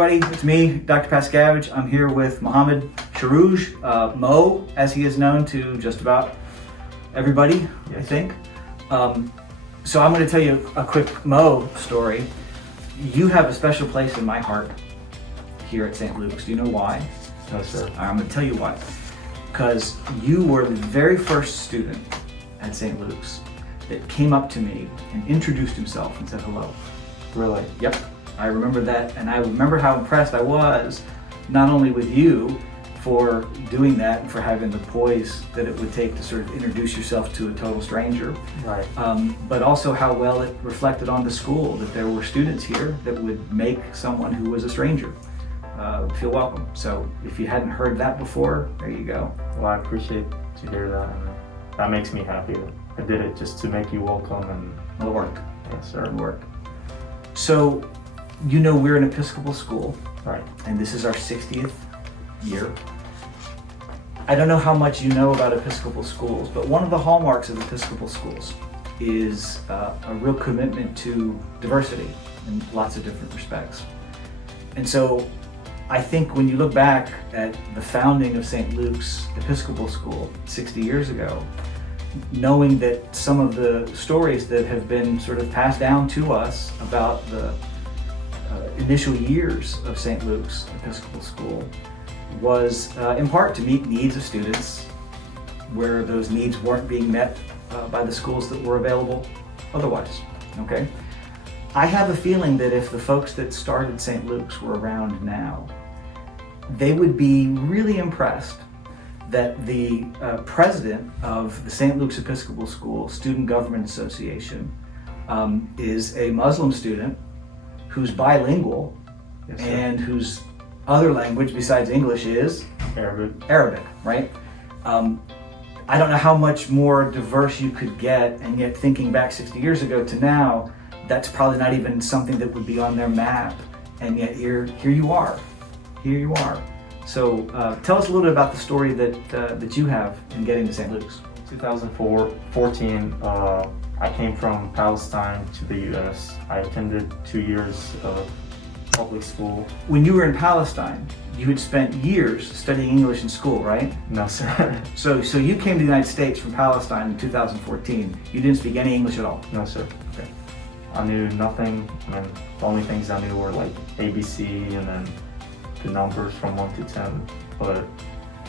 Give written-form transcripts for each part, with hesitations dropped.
everybody, it's me, Dr. Pascavage. I'm here with Mohammed Sharouj, Mo, as he is known to just about everybody, I think. So I'm going to tell you a quick Mo story. You have a special place in my heart here at St. Luke's. Do you know why? No, sir. I'm going to tell you why. Because you were the very first student at St. Luke's that came up to me and introduced himself and said hello. Really? Yep. I remember that, and I remember how impressed I was, not only with you for doing that and for having the poise that it would take to sort of introduce yourself to a total stranger, Right. But also how well it reflected on the school, that there were students here that would make someone who was a stranger feel welcome. So if you hadn't heard that before, there you go. Well, I appreciate to hear that, and that makes me happy. I did it just to make you welcome, and Well, it worked. yes, sir. It worked. So, you know we're an Episcopal school, Right. and this is our 60th year. I don't know how much you know about Episcopal schools, but one of the hallmarks of Episcopal schools is a real commitment to diversity in lots of different respects. And so I think when you look back at the founding of St. Luke's Episcopal School 60 years ago, knowing that some of the stories that have been sort of passed down to us about the initial years of St. Luke's Episcopal School was in part to meet needs of students where those needs weren't being met by the schools that were available otherwise, okay? I have a feeling that if the folks that started St. Luke's were around now, they would be really impressed that the president of the St. Luke's Episcopal School Student Government Association is a Muslim student who's bilingual, Yes, sir. and whose other language besides English is Arabic. right? I don't know how much more diverse you could get, and yet thinking back 60 years ago to now, that's probably not even something that would be on their map, and yet here you are. So tell us a little bit about the story that you have in getting to St. Luke's. 2014, I came from Palestine to the U.S. I attended 2 years of public school. When you were in Palestine, you had spent years studying English in school, right? No, sir. So you came to the United States from Palestine in 2014. You didn't speak any English at all? No, sir. Okay. I knew nothing. I mean, the only things I knew were like ABC and then the numbers from 1 to 10. But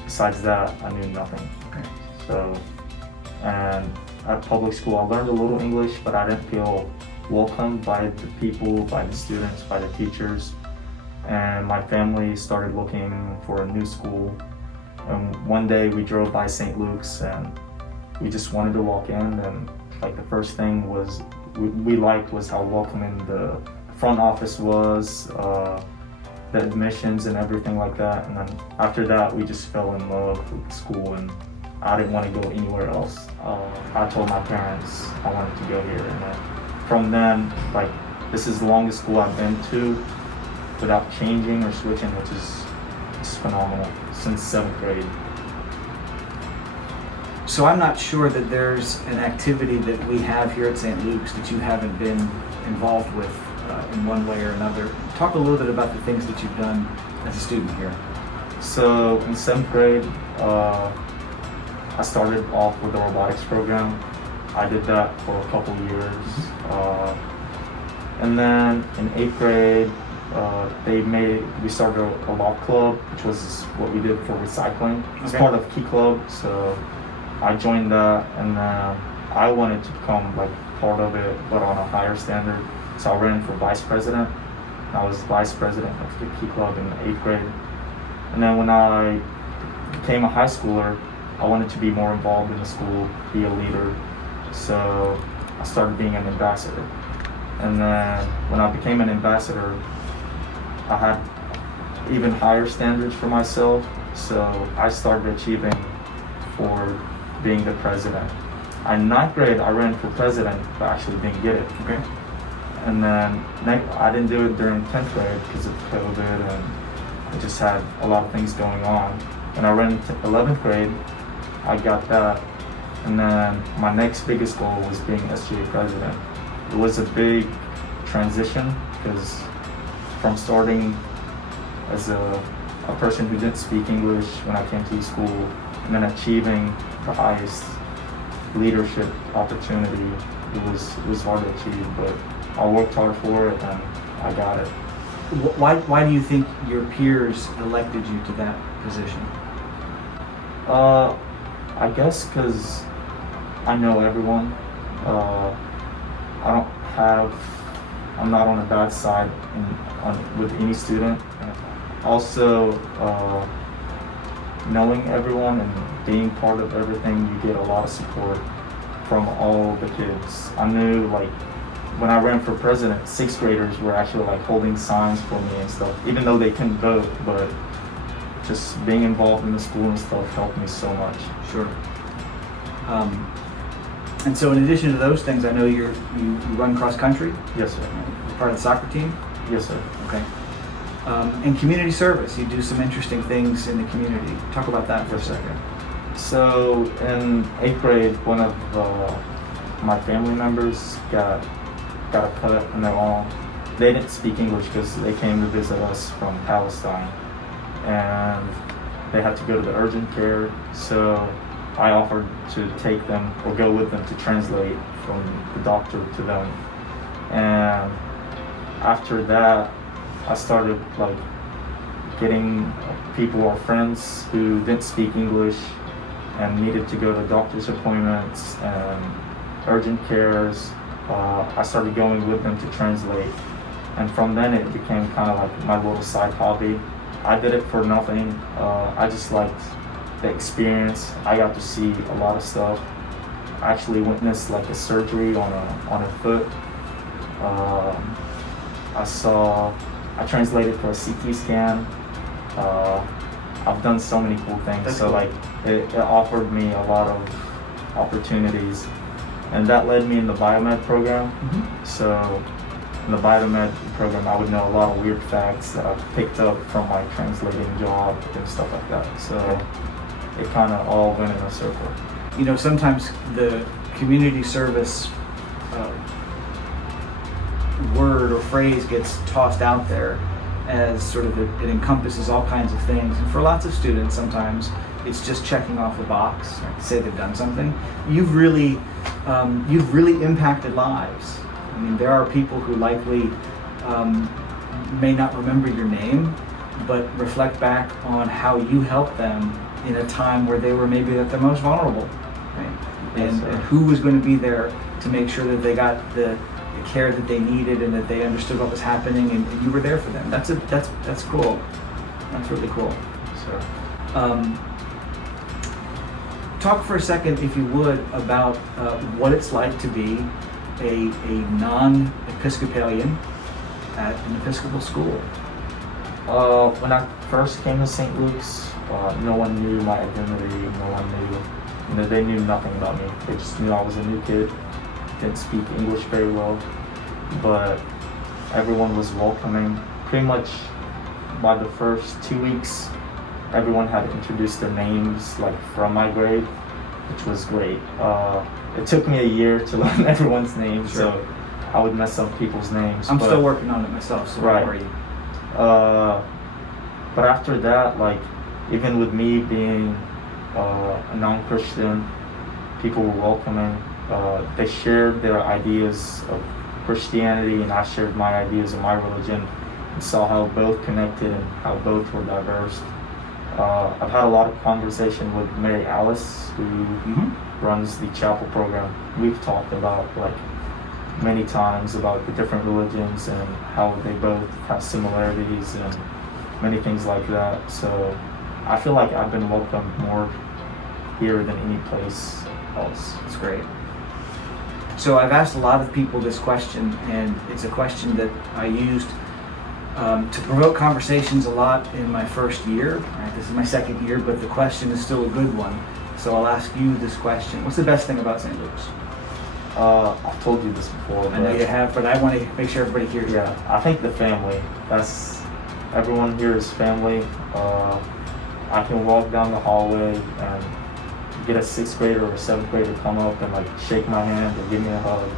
besides that, I knew nothing. Okay. So, and at public school, I learned a little English, but I didn't feel welcomed by the people, by the students, by the teachers. And my family started looking for a new school. And one day we drove by St. Luke's and we just wanted to walk in, and like the first thing was we liked was how welcoming the front office was, the admissions and everything like that. And then after that, we just fell in love with the school, and I didn't want to go anywhere else. I told my parents I wanted to go here, and then from then, like, this is the longest school I've been to without changing or switching, which is just phenomenal, since 7th grade. So I'm not sure that there's an activity that we have here at St. Luke's that you haven't been involved with in one way or another. Talk a little bit about the things that you've done as a student here. So in 7th grade, I started off with the robotics program. I did that for a couple years. And then in 8th grade, we started a law club, which was what we did for recycling. It's part of Key Club, so I joined that, and then I wanted to become like part of it, but on a higher standard. So I ran for vice president. I was vice president of the Key Club in 8th grade. And then when I became a high schooler, I wanted to be more involved in the school, be a leader. So I started being an ambassador. And then when I became an ambassador, I had even higher standards for myself. So I started achieving for being the president. In 9th grade, I ran for president, but actually didn't get it. Okay. And then I didn't do it during 10th grade because of COVID, and I just had a lot of things going on. And I ran to 11th grade, I got that. And then my next biggest goal was being SGA President. It was a big transition because from starting as a person who didn't speak English when I came to the school, and then achieving the highest leadership opportunity. It was hard to achieve, but I worked hard for it and I got it. Why do you think your peers elected you to that position? I guess because I know everyone. I'm not on the bad side with any student. Also, knowing everyone and being part of everything, you get a lot of support from all the kids. I knew, like, when I ran for president, 6th graders were actually like holding signs for me and stuff, even though they couldn't vote, but just being involved in the school and stuff helped me so much. Sure. And so in addition to those things, I know you run cross country. Yes, sir. You're part of the soccer team. Yes, sir. Okay. And community service, you do some interesting things in the community. Talk about that for a second. So in 8th grade, one of my family members got a cut in their arm. They didn't speak English because they came to visit us from Palestine, and they had to go to the urgent care. So I offered to take them or go with them to translate from the doctor to them. And after that, I started like getting people or friends who didn't speak English and needed to go to doctor's appointments and urgent cares. I started going with them to translate, and from then it became kind of like my little side hobby. I did it for nothing. I just liked the experience. I got to see a lot of stuff. I actually witnessed like a surgery on a foot. I translated for a CT scan. I've done so many cool things. That's so cool. Like it offered me a lot of opportunities, and that led me in the biomed program. Mm-hmm. So in the biomed program, I would know a lot of weird facts that I've picked up from my translating job and stuff like that. So it kind of all went in a circle. You know, sometimes the community service word or phrase gets tossed out there as sort of it encompasses all kinds of things, and for lots of students sometimes it's just checking off a box, right, to say they've done something. You've really impacted lives. I mean, there are people who likely may not remember your name, but reflect back on how you helped them in a time where they were maybe at their most vulnerable, right? Yes, and who was going to be there to make sure that they got the care that they needed and that they understood what was happening, and you were there for them. That's cool. That's really cool. So talk for a second, if you would, about what it's like to be a non-Episcopalian at an Episcopal school. when I first came to St. Luke's, no one knew my identity. No one knew. They knew nothing about me. They just knew I was a new kid. Didn't speak English very well, but everyone was welcoming. Pretty much by the first 2 weeks, everyone had introduced their names, like from my grade, which was great. It took me a year to learn everyone's names, Sure. so I would mess up people's names. I'm still working on it myself, so Right. don't worry. But after that, like, even with me being a non-Christian, people were welcoming. They shared their ideas of Christianity, and I shared my ideas of my religion, and saw how both connected and how both were diverse. I've had a lot of conversation with Mary Alice, who runs the chapel program. We've talked about, like, many times about the different religions and how they both have similarities and many things like that. So I feel like I've been welcomed more here than any place else. That's great. So I've asked a lot of people this question, and it's a question that I used to provoke conversations a lot in my first year. Right? This is my second year, but the question is still a good one. So I'll ask you this question. What's the best thing about St. Luke's? I've told you this before. I know you have, but I want to make sure everybody hears it. Yeah, I think the family. Everyone here is family. I can walk down the hallway and get a 6th grader or a 7th grader come up and, like, shake my hand or give me a hug.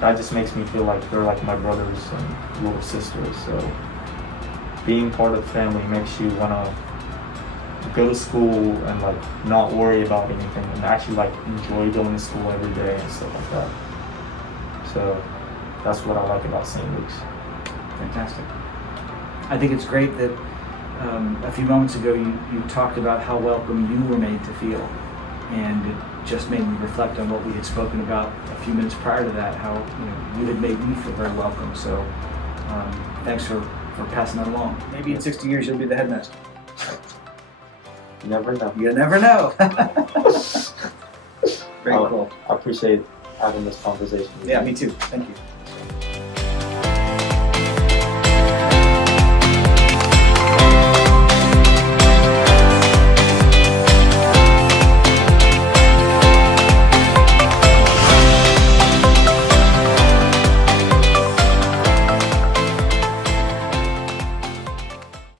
That just makes me feel like they're like my brothers and little sisters. So being part of the family makes you wanna go to school and like not worry about anything and actually like enjoy going to school every day and stuff like that. So that's what I like about St. Luke's. Fantastic. I think it's great that a few moments ago you talked about how welcome you were made to feel, and it just made me reflect on what we had spoken about a few minutes prior to that, how you had made me feel very welcome. So thanks for passing that along. Maybe in 60 years you'll be the headmaster. You never know. You never know. Very cool. I appreciate having this conversation with you. Yeah, me too. Thank you.